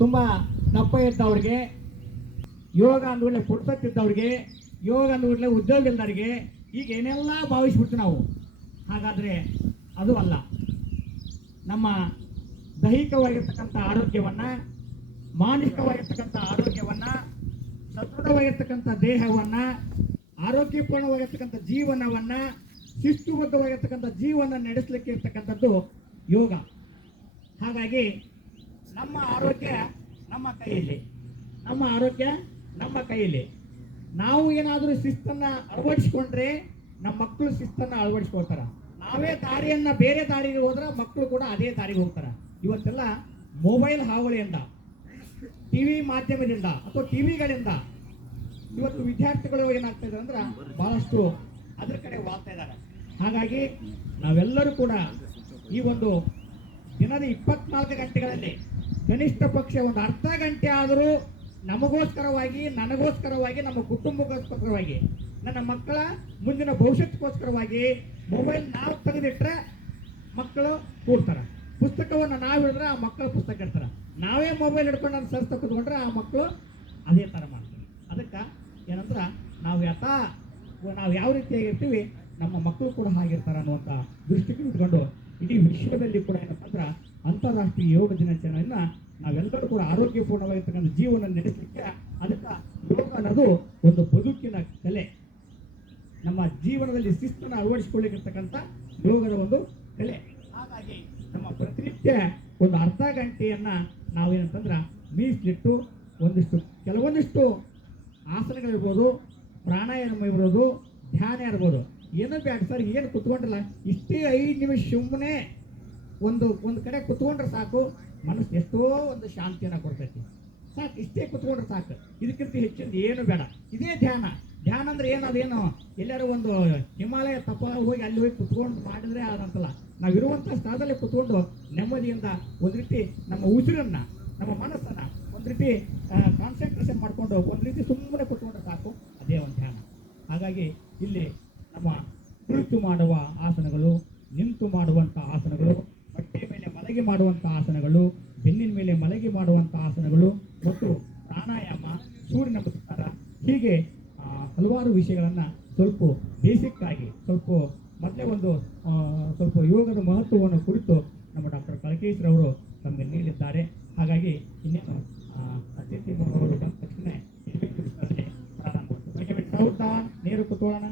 ತುಂಬ ದಪ್ಪ ಇದ್ದವ್ರಿಗೆ, ಯೋಗ ಅಂದ್ಮೇಲೆ ಪುಡ್ಸತ್ತಿದ್ದವ್ರಿಗೆ ಯೋಗ ಅಂದ್ಮೇಲೆ ಉದ್ಯೋಗ ಇಲ್ದವ್ರಿಗೆ ಈಗ ಏನೆಲ್ಲ ಭಾವಿಸ್ಬಿಡ್ತೀವಿ ನಾವು. ಹಾಗಾದರೆ ಅದು ಅಲ್ಲ. ನಮ್ಮ ದೈಹಿಕವಾಗಿರ್ತಕ್ಕಂಥ ಆರೋಗ್ಯವನ್ನು, ಮಾನಸಿಕವಾಗಿರ್ತಕ್ಕಂಥ ಆರೋಗ್ಯವನ್ನು, ಸದೃಢವಾಗಿರ್ತಕ್ಕಂಥ ದೇಹವನ್ನು, ಆರೋಗ್ಯಪೂರ್ಣವಾಗಿರ್ತಕ್ಕಂಥ ಜೀವನವನ್ನು, ಶಿಸ್ತುಬದ್ಧವಾಗಿರ್ತಕ್ಕಂಥ ಜೀವನ ನಡೆಸಲಿಕ್ಕೆ ಇರ್ತಕ್ಕಂಥದ್ದು ಯೋಗ. ಹಾಗಾಗಿ ನಮ್ಮ ಆರೋಗ್ಯ ನಮ್ಮ ಕೈಯಲ್ಲಿ. ನಮ್ಮ ಆರೋಗ್ಯ ನಮ್ಮ ಕೈಯಲ್ಲಿ. ನಾವು ಏನಾದರೂ ಶಿಸ್ತನ್ನು ಅಳವಡಿಸ್ಕೊಂಡ್ರೆ ನಮ್ಮ ಮಕ್ಕಳು ಶಿಸ್ತನ್ನು ಅಳವಡಿಸ್ಕೊಳ್ತಾರೆ. ನಾವೇ ದಾರಿಯನ್ನು ಬೇರೆ ದಾರಿಗೆ ಹೋದ್ರೆ ಮಕ್ಕಳು ಕೂಡ ಅದೇ ದಾರಿಗೆ ಹೋಗ್ತಾರೆ. ಇವತ್ತೆಲ್ಲ ಮೊಬೈಲ್ ಹಾವಳಿಯಿಂದ, ಟಿ ವಿ ಮಾಧ್ಯಮದಿಂದ ಅಥವಾ ಟಿ ವಿಗಳಿಂದ ಇವತ್ತು ವಿದ್ಯಾರ್ಥಿಗಳು ಏನಾಗ್ತಾ ಇದ್ದಾರೆ ಅಂದ್ರೆ ಬಹಳಷ್ಟು ಅದ್ರ ಕಡೆ ವಾಗ್ತಾ ಇದ್ದಾರೆ ಹಾಗಾಗಿ ನಾವೆಲ್ಲರೂ ಕೂಡ ಈ ಒಂದು ದಿನದ ಇಪ್ಪತ್ನಾಲ್ಕು ಗಂಟೆಗಳಲ್ಲಿ ಕನಿಷ್ಠ ಪಕ್ಷ ಒಂದು ಅರ್ಧ ಗಂಟೆ ಆದರೂ ನಮಗೋಸ್ಕರವಾಗಿ, ನನಗೋಸ್ಕರವಾಗಿ, ನಮ್ಮ ಕುಟುಂಬಕ್ಕೋಸ್ಕರವಾಗಿ, ನನ್ನ ಮಕ್ಕಳ ಮುಂದಿನ ಭವಿಷ್ಯಕ್ಕೋಸ್ಕರವಾಗಿ ಮೊಬೈಲ್ ನಾವು ತೆಗೆದಿಟ್ರೆ ಮಕ್ಕಳು ಕೂಡ್ತಾರೆ. ಪುಸ್ತಕವನ್ನು ನಾವು ಹಿಡಿದ್ರೆ ಆ ಮಕ್ಕಳು ಪುಸ್ತಕ ಇಡ್ತಾರೆ. ನಾವೇ ಮೊಬೈಲ್ ಹಿಡ್ಕೊಂಡು ಅದು ಸರ್ತ ಕೂತ್ಕೊಂಡ್ರೆ ಆ ಮಕ್ಕಳು ಅದೇ ಥರ ಮಾಡ್ತಾರೆ. ಅದಕ್ಕೆ ಏನಂದ್ರೆ ನಾವು ಯಥಾ ನಾವು ಯಾವ ರೀತಿಯಾಗಿರ್ತೀವಿ ನಮ್ಮ ಮಕ್ಕಳು ಕೂಡ ಹಾಗಿರ್ತಾರೆ ಅನ್ನುವಂಥ ದೃಷ್ಟಿಗೆ ಇಟ್ಕೊಂಡು ಇಡೀ ವಿಶ್ವದಲ್ಲಿ ಕೂಡ ಏನಪ್ಪ ಅಂದ್ರೆ ಅಂತಾರಾಷ್ಟ್ರೀಯ ಯೋಗ ದಿನಾಚರಣೆಯನ್ನ ನಾವೆಲ್ಲರೂ ಕೂಡ ಆರೋಗ್ಯಪೂರ್ಣವಾಗಿರ್ತಕ್ಕಂಥ ಜೀವನ ನಡೆಸಲಿಕ್ಕೆ ಅದಕ್ಕೆ ಯೋಗ ಅನ್ನೋದು ಒಂದು ಬದುಕಿನ ಕಲೆ. ನಮ್ಮ ಜೀವನದಲ್ಲಿ ಶಿಸ್ತನ್ನು ಅಳವಡಿಸಿಕೊಳ್ಳಿರ್ತಕ್ಕಂಥ ಯೋಗದ ಒಂದು ಕಲೆ. ಹಾಗಾಗಿ ನಮ್ಮ ಪ್ರತಿನಿತ್ಯ ಒಂದು ಅರ್ಧ ಗಂಟೆಯನ್ನ ನಾವೇನಂತಂದ್ರೆ ಮೀಸಲಿಟ್ಟು ಒಂದಿಷ್ಟು ಕೆಲವೊಂದಿಷ್ಟು ಆಸನಗಳಿರ್ಬೋದು, ಪ್ರಾಣಾಯಾಮ ಇರ್ಬೋದು, ಧ್ಯಾನ ಇರ್ಬೋದು. ಏನೋ ಬ್ಯಾಡ ಸರ್, ಏನು ಕುತ್ಕೊಂಡ್ರಲ್ಲ? ಇಷ್ಟೇ ಐದು ನಿಮಿಷ ಸುಮ್ಮನೆ ಒಂದು ಒಂದು ಕಡೆ ಕುತ್ಕೊಂಡ್ರೆ ಸಾಕು, ಮನಸ್ಸು ಎಷ್ಟೋ ಒಂದು ಶಾಂತಿಯನ್ನು ಕೊಡ್ತೈತಿ. ಸಾಕು, ಇಷ್ಟೇ ಕುತ್ಕೊಂಡ್ರೆ ಸಾಕು. ಇದಕ್ಕಿಂತ ಹೆಚ್ಚಿನ ಏನು ಬೇಡ. ಇದೇ ಧ್ಯಾನ. ಧ್ಯಾನ ಅಂದ್ರೆ ಏನು, ಅದೇನು? ಎಲ್ಲರೂ ಒಂದು ಹಿಮಾಲಯ ತಪ ಹೋಗಿ ಅಲ್ಲಿ ಹೋಗಿ ಕುತ್ಕೊಂಡು ಮಾಡಿದ್ರೆ ಅದಂತಲ್ಲ ನಾವಿರುವಂಥ ಸ್ಥಳದಲ್ಲಿ ಕುತ್ಕೊಂಡು ನೆಮ್ಮದಿಯಿಂದ ಒಂದು ರೀತಿ ನಮ್ಮ ಉಸಿರನ್ನ, ನಮ್ಮ ಮನಸ್ಸನ್ನು ಒಂದು ರೀತಿ ಕಾನ್ಸಂಟ್ರೇಷನ್ ಮಾಡ್ಕೊಂಡು ಒಂದು ರೀತಿ ಸುಮ್ಮನೆ ಕುತ್ಕೊಂಡ್ರೆ ಸಾಕು. ಅದೇ ಒಂದು ಧ್ಯಾನ. ಹಾಗಾಗಿ ಇಲ್ಲಿ ನಮ್ಮ ಕುಳಿತು ಮಾಡುವ ಆಸನಗಳು, ನಿಂತು ಮಾಡುವಂಥ ಆಸನಗಳು ಹೊಟ್ಟೆ ಮೇಲೆ ಮಲಗಿ ಮಾಡುವಂಥ ಆಸನಗಳು, ಬೆನ್ನಿನ ಮೇಲೆ ಮಲಗಿ ಮಾಡುವಂಥ ಆಸನಗಳು ಮತ್ತು ಪ್ರಾಣಾಯಾಮ ಸೂರ್ಯ ನಮಸ್ಕಾರ, ಹೀಗೆ ಹಲವಾರು ವಿಷಯಗಳನ್ನು ಸ್ವಲ್ಪ ಬೇಸಿಕ್ ಆಗಿ ಸ್ವಲ್ಪ ಮೊದಲೇ ಒಂದು ಸ್ವಲ್ಪ ಯೋಗದ ಮಹತ್ವವನ್ನು ಕುರಿತು ನಮ್ಮ ಡಾಕ್ಟರ್ ಕಳಕೇಶ್ರವರು ನಮಗೆ ನೀಡಿದ್ದಾರೆ. ಹಾಗಾಗಿ ಇನ್ನೇನು ಅತಿಥಿ ಬಂದ ತಕ್ಷಣ ಪ್ರಾರಂಭ ನೇರು ಕೂತ್ಕೊಳ್ಳೋಣ